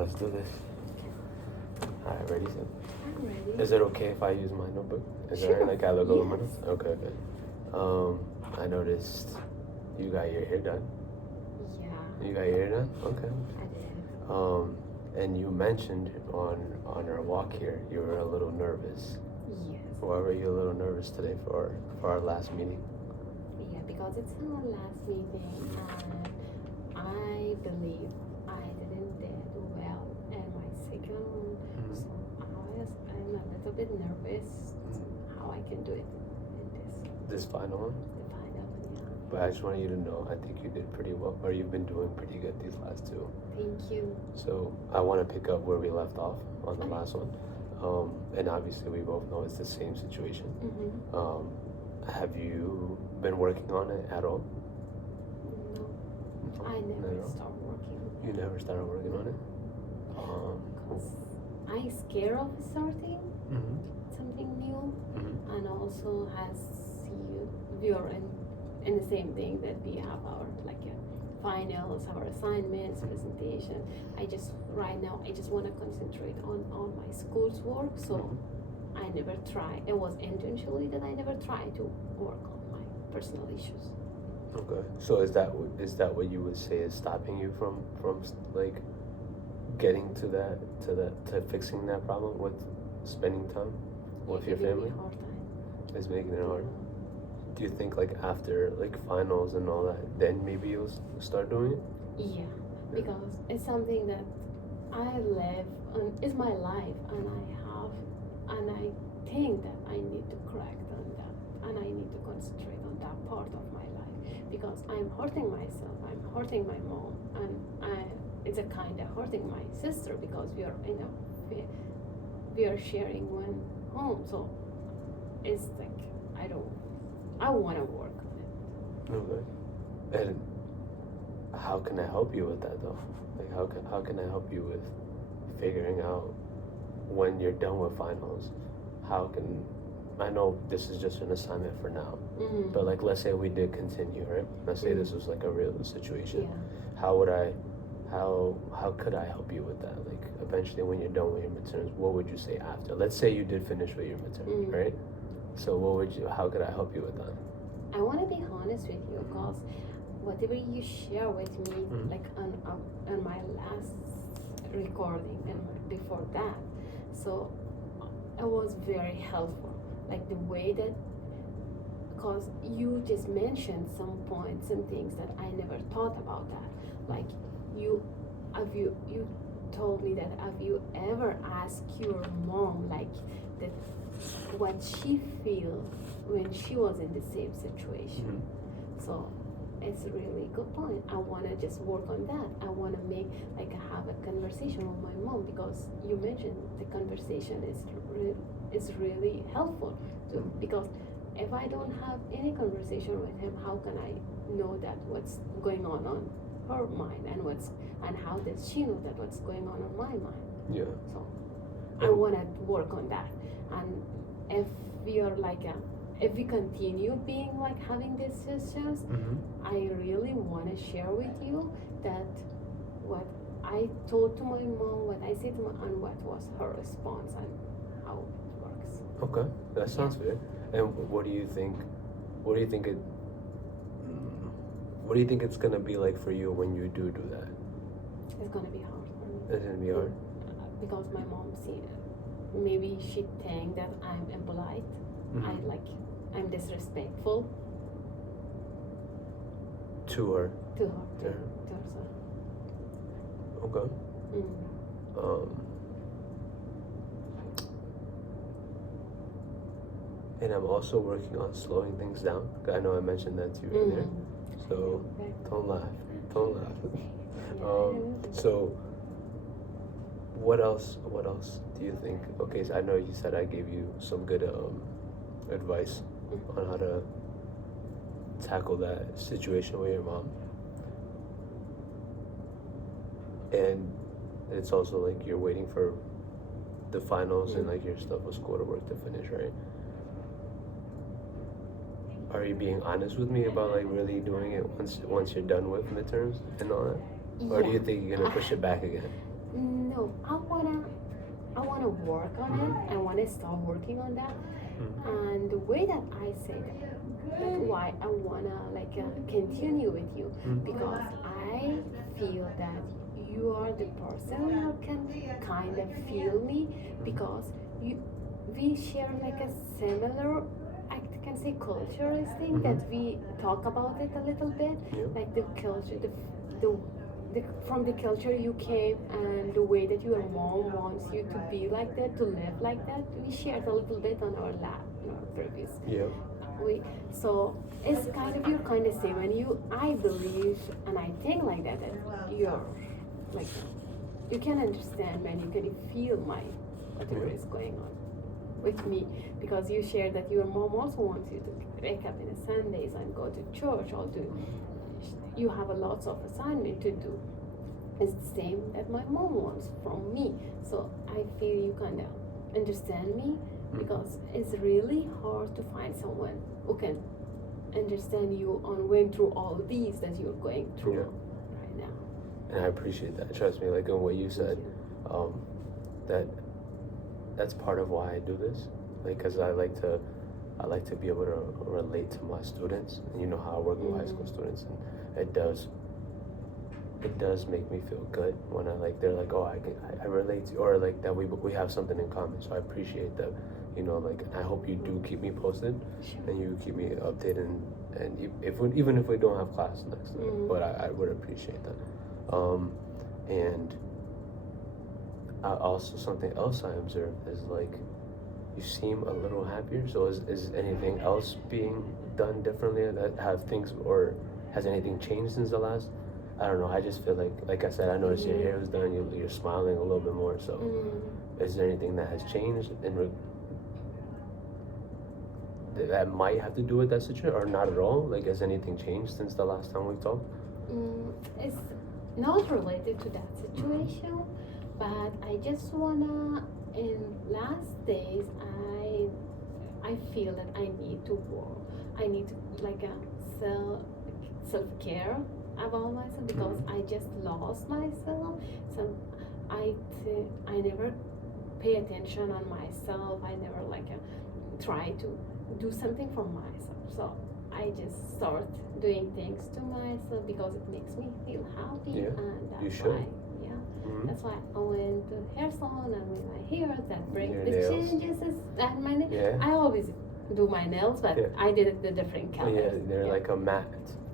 let's do this. Alright, ready, Sim? I'm ready. Is it okay if I use my notebook? Is Sure. that like I look over my Yes. notebook? Okay, okay. I noticed you got your hair done. Yeah, You got your hair done? Okay. I did. And you mentioned on our walk here you were a little nervous. Yes. Why were you a little nervous today for our last meeting? Yeah, because it's our last meeting and I believe I didn't did well in my second one. So I'm a little bit nervous how I can do it in This final one? the final one, yeah. But I just want you to know I think you did pretty well, or you've been doing pretty good these last two. Thank you. So I want to pick up where we left off on the last one. And obviously we both know it's the same situation. Have you been working on it at all? No, I never stopped working. You never started working on it? Because I'm scared of starting something new, and also has we are in the same thing that we have our finals, our assignments, presentation. Right now I just want to concentrate on my school's work. So I never try. It was intentionally that I never tried to work on my personal issues. Okay. So is that what you would say is stopping you from like getting to fixing that problem with spending time with your Giving me family? a hard time. It's making it hard. Do you think like after like finals and all that, then maybe you'll start doing it? Yeah, because it's something that I live and it's my life, and I think that I need to correct on that, and I need to concentrate on that part of my life because I'm hurting myself, I'm hurting my mom, and it's a kind of hurting my sister because we are sharing one home, so it's like I want to work on it. Okay. And how can I help you with that though? Like how can I help you with figuring out when you're done with finals? I know this is just an assignment for now, but like let's say we did continue, right? Let's say this was like a real situation. Yeah. How could I help you with that? Like eventually when you're done with your midterms, what would you say after? Let's say you did finish with your midterms, right? So how could I help you with that? I want to be honest with you because whatever you share with me, like on my last recording and before that, so it was very helpful. Like the way that, because you just mentioned some points, some things that I never thought about that. Like you told me that have you ever asked your mom like that what she feel when she was in the same situation? So it's a really good point. I want to just work on that. I want to have a conversation with my mom because you mentioned the conversation is really helpful too, because if I don't have any conversation with him, how can I know that what's going on her mind and how does she know that what's going on my mind? Yeah. So I want to work on that. And if we are if we continue being having these sessions, I really want to share with you that what I told to my mom, what I said to my, and what was her response and how it works. Okay, that sounds good. And what do you think it's gonna be like for you when you do that? It's gonna be hard for me. It's gonna be hard? Because my mom maybe she think that I'm impolite. I'm disrespectful to her. To her. Yeah. To her son. Okay. And I'm also working on slowing things down. I know I mentioned that to you earlier. So don't laugh. So what else do you think? Okay, so I know you said I gave you some good advice on how to tackle that situation with your mom. And it's also like you're waiting for the finals and like your stuff with schoolwork to finish, right? Are you being honest with me about like really doing it once you're done with midterms and all that? Or do you think you're gonna push it back again? No, I wanna work on it. I wanna start working on that. And the way that I say that's why I wanna continue with you, because I feel that you are the person who can kind of feel me, because we share like a similar, I can say, cultural thing, that we talk about it a little bit, like the culture, from the culture you came, and the way that your mom wants you to be like that, to live like that. We shared a little bit on our lab, previous. Yeah. So it's you're kind of same, and I believe and I think like that you're like, you can understand and you can feel whatever is going on with me, because you share that your mom also wants you to wake up on Sundays and go to church, or you have a lots of assignment to do. It's the same that my mom wants from me. So I feel you kind of understand me, because it's really hard to find someone who can understand you on going through all these that you're going through right now. And I appreciate that. Trust me, like in what you said, that's part of why I do this. Like, because I like to be able to relate to my students. And you know how I work with high school students, and it does make me feel good when they're like, oh, I relate to you, or like that we have something in common. So I appreciate that, like, I hope you do keep me posted, and you keep me updated, and even if we don't have class next week, but I would appreciate that. And also something else I observed is like, you seem a little happier. So is anything else being done differently, that have things, or has anything changed since the last? I don't know. I just feel like I said, I noticed your hair was done. You're smiling a little bit more. So, is there anything that has changed that might have to do with that situation, or not at all? Like, has anything changed since the last time we talked? It's not related to that situation, but I just wanna. In last days, I feel that I need to work. I need to self care about myself, because I just lost myself. So I never pay attention on myself. I never try to do something for myself. So I just start doing things to myself because it makes me feel happy, and that's why. That's why I went to hair salon and with my hair that bring the changes. And my I always do my nails, but I did it the different colors. Yeah, they're like a matte.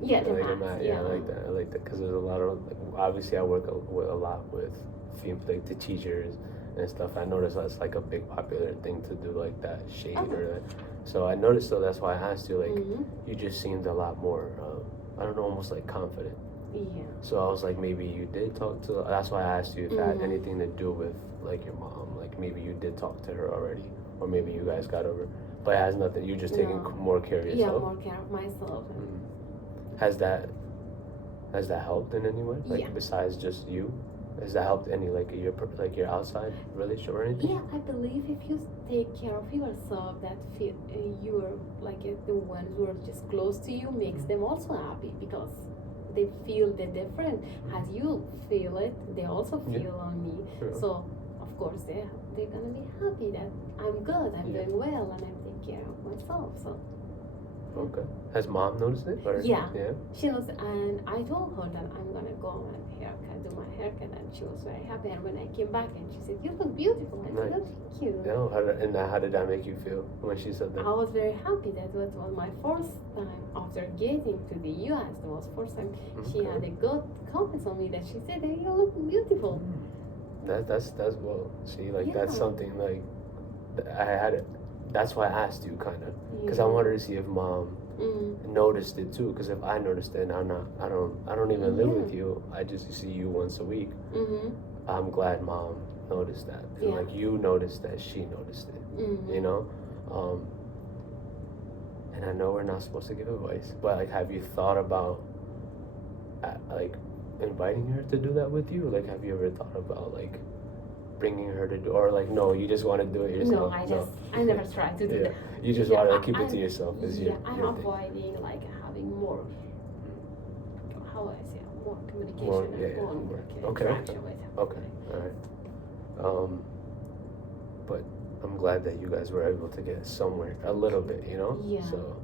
Yeah, they're like a matte. Yeah, I like that. I like that because there's a lot of obviously I work a lot with the teachers and stuff. I noticed that's like a big popular thing to do, like that shade or that. So I noticed, so that's why I asked you. Like, you just seemed a lot more. I don't know, almost like confident. Yeah. So I was like, maybe you did talk to. That's why I asked you if that had anything to do with like your mom. Like maybe you did talk to her already, or maybe you guys got over. But it has nothing. You're just taking more care of yourself. Yeah, more care of myself. Has that helped in any way? Like besides just you, has that helped any your outside relationship or anything? Yeah, I believe if you take care of yourself, that you're the ones who are just close to you makes them also happy, because they feel the different as you feel it. They also feel on me. So of course they're gonna be happy that I'm good, I'm doing well, and I'm taking care of myself. So okay. Has mom noticed it? Or? Yeah. She knows, and I told her that I'm gonna go on do my haircut, and she was very happy. And when I came back, and she said, "You look beautiful." I said, "Oh, thank you." No, how did that make you feel when she said that? I was very happy. That was my first time after getting to the U.S. That was first time she had a good comments on me, that she said, "Hey, you look beautiful." That's well. See, that's something I had it. That's why I asked you, kind of, because I wanted to see if mom noticed it too. Because if I noticed it, and I don't even live with you. I just see you once a week. I'm glad mom noticed that. And you noticed that she noticed it. You know, and I know we're not supposed to give advice, but have you thought about inviting her to do that with you? Like, have you ever thought about bringing her to do, or no, you just want to do it yourself? No, I never tried to do that. You just want to keep it to yourself. I'm avoiding having more, how I say, more more communication More, and yeah, more more. like, Okay. interaction with him. Okay, all right. But I'm glad that you guys were able to get somewhere a little bit, you know? Yeah. So,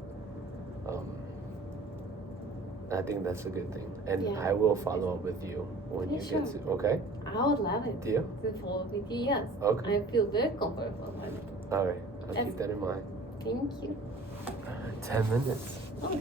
I think that's a good thing. And Yeah. I will follow up with you when Yeah, you sure. get to, okay? I would love it. Deal? To follow with you, yes. Okay. I feel very comfortable with it. All right. I'll That's- keep that in mind. Thank you. 10 minutes. Oh, that's